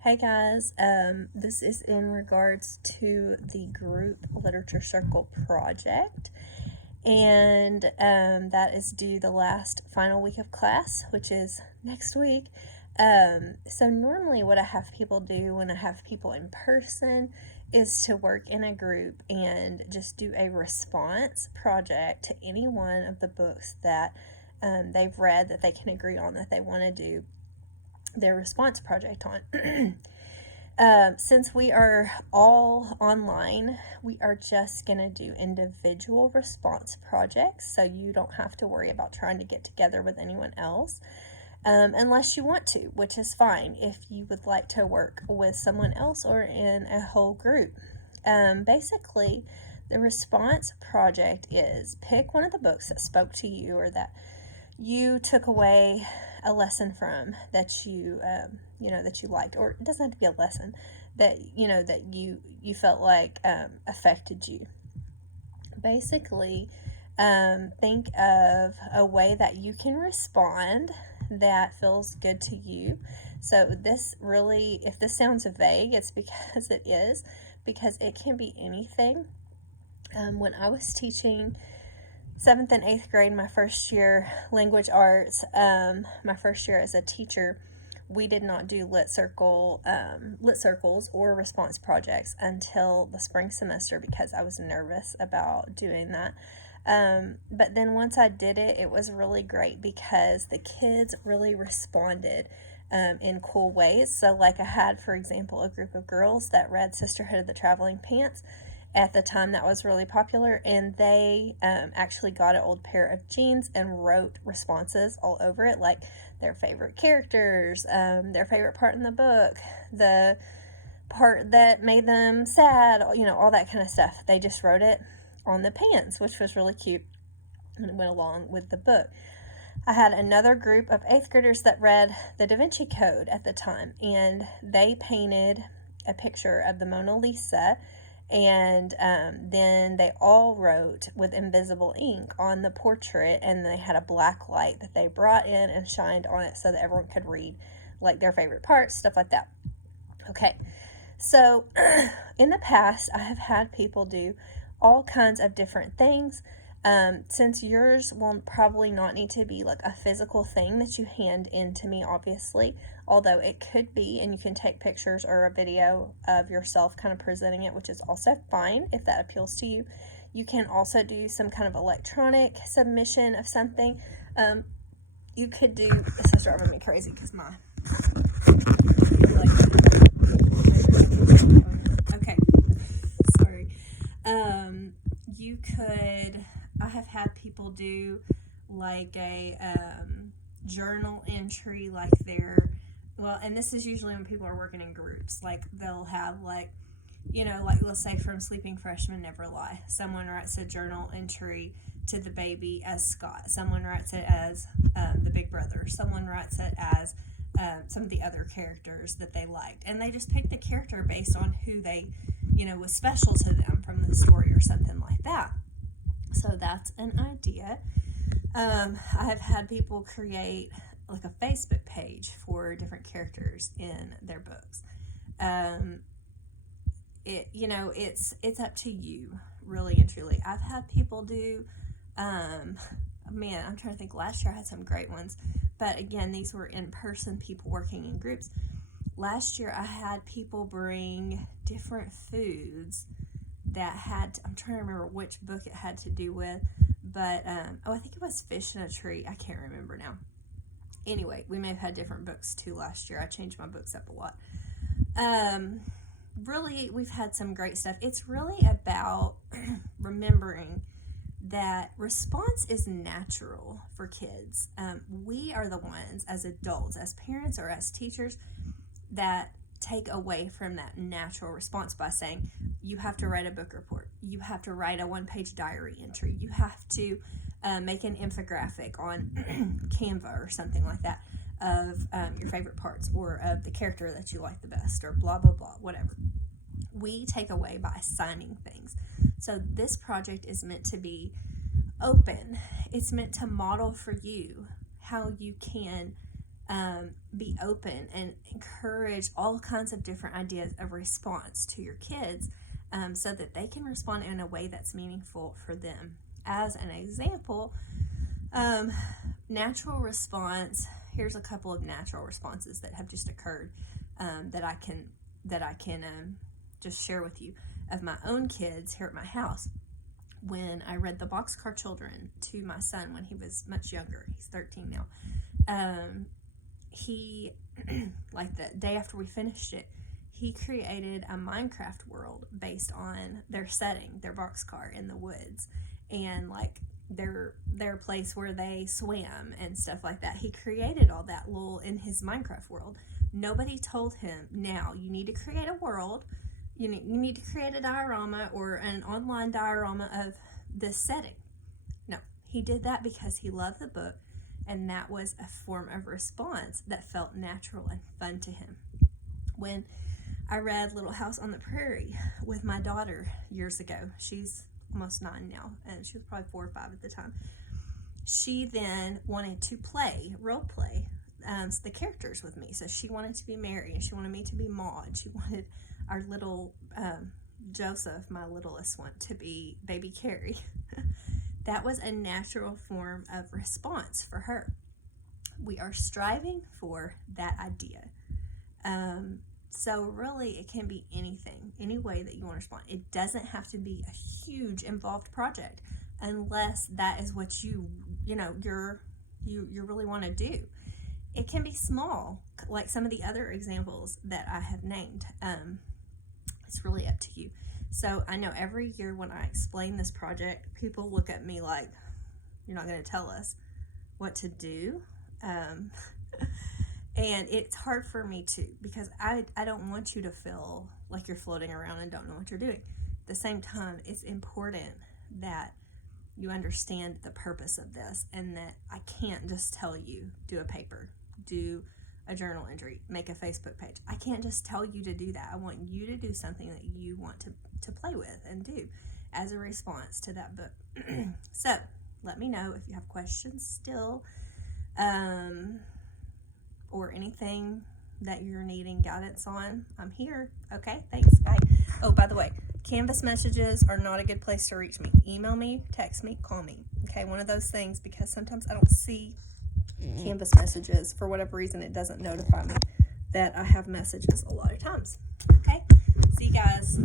Hey guys, this is in regards to the group literature circle project, and that is due the last final week of class, which is next week. So normally what I have people do when I have people in person is to work in a group and just do a response project to any one of the books that they've read that they can agree on that they want to do their response project on. Since we are all online, we are just going to do individual response projects, so you don't have to worry about trying to get together with anyone else, unless you want to, which is fine if you would like to work with someone else or in a whole group. Basically, the response project is pick one of the books that spoke to you or that you took away a lesson from that that you liked, or it doesn't have to be a lesson that you felt like affected you. Basically, think of a way that you can respond that feels good to you. So this really, if this sounds vague, it's because it is, because it can be anything. When I was teaching 7th and 8th grade, my first year language arts, my first year as a teacher, we did not do lit circles or response projects until the spring semester because I was nervous about doing that. But then once I did it, it was really great because the kids really responded in cool ways. So like I had, for example, a group of girls that read Sisterhood of the Traveling Pants. At the time that was really popular, and they actually got an old pair of jeans and wrote responses all over it, like their favorite characters, their favorite part in the book, the part that made them sad, all that kind of stuff. They just wrote it on the pants, which was really cute, and it went along with the book. I had another group of 8th graders that read the Da Vinci Code at the time, and they painted a picture of the Mona Lisa, and then they all wrote with invisible ink on the portrait, and they had a black light that they brought in and shined on it so that everyone could read like their favorite parts, stuff like that. Okay, so in the past I have had people do all kinds of different things. Since yours will probably not need to be like a physical thing that you hand in to me, obviously, although it could be, and you can take pictures or a video of yourself kind of presenting it, which is also fine if that appeals to you. You can also do some kind of electronic submission of something. You could do, this is driving me crazy because my, okay, sorry. You could, I have had people do like a journal entry, like and this is usually when people are working in groups, like they'll have like let's say from Sleeping Freshmen Never Lie, someone writes a journal entry to the baby as Scott, someone writes it as the big brother, someone writes it as some of the other characters that they liked, and they just pick the character based on who they was special to them from the story or something like that. So that's an idea. I have had people create like a Facebook page for different characters in their books. It's up to you, really and truly. I've had people do, I'm trying to think. Last year I had some great ones, but again, these were in-person people working in groups. Last year I had people bring different foods that had, I'm trying to remember which book it had to do with, but I think it was Fish in a Tree. I can't remember now. Anyway, we may have had different books too last year. I changed my books up a lot. Really, we've had some great stuff. It's really about remembering that response is natural for kids. We are the ones as adults, as parents or as teachers, that take away from that natural response by saying, you have to write a book report, you have to write a 1-page diary entry, you have to make an infographic on Canva or something like that of your favorite parts or of the character that you like the best, or blah blah blah, whatever. We take away by assigning things. So this project is meant to be open. It's meant to model for you how you can Be open and encourage all kinds of different ideas of response to your kids, so that they can respond in a way that's meaningful for them. As an example, natural response, here's a couple of natural responses that have just occurred, that I can just share with you of my own kids here at my house. When I read The Boxcar Children to my son when he was much younger, he's 13 now, he, like the day after we finished it, he created a Minecraft world based on their setting, their boxcar in the woods, and like their place where they swam and stuff like that. He created all that little in his Minecraft world. Nobody told him, now you need to create a world, you need to create a diorama or an online diorama of this setting. No, he did that because he loved the book, and that was a form of response that felt natural and fun to him. When I read Little House on the Prairie with my daughter years ago, she's almost 9 now, and she was probably 4 or 5 at the time. She then wanted to role play the characters with me. So she wanted to be Mary, and she wanted me to be Maud. She wanted our little Joseph, my littlest one, to be baby Carrie. That was a natural form of response for her. We are striving for that idea. So really, it can be anything, any way that you want to respond. It doesn't have to be a huge involved project, unless that is what you really want to do. It can be small, like some of the other examples that I have named. It's really up to you. So I know every year when I explain this project, people look at me like, you're not going to tell us what to do. And it's hard for me too, because I don't want you to feel like you're floating around and don't know what you're doing. At the same time, it's important that you understand the purpose of this, and that I can't just tell you, do a paper, do a journal entry, make a Facebook page. I can't just tell you to do that. I want you to do something that you want to play with and do as a response to that book. So let me know if you have questions still, or anything that you're needing guidance on. I'm here. Okay, thanks. Bye. Oh, by the way, Canvas messages are not a good place to reach me. Email me, text me, call me. Okay, one of those things, because sometimes I don't see Canvas messages. For whatever reason, it doesn't notify me that I have messages a lot of times. Okay, see you guys.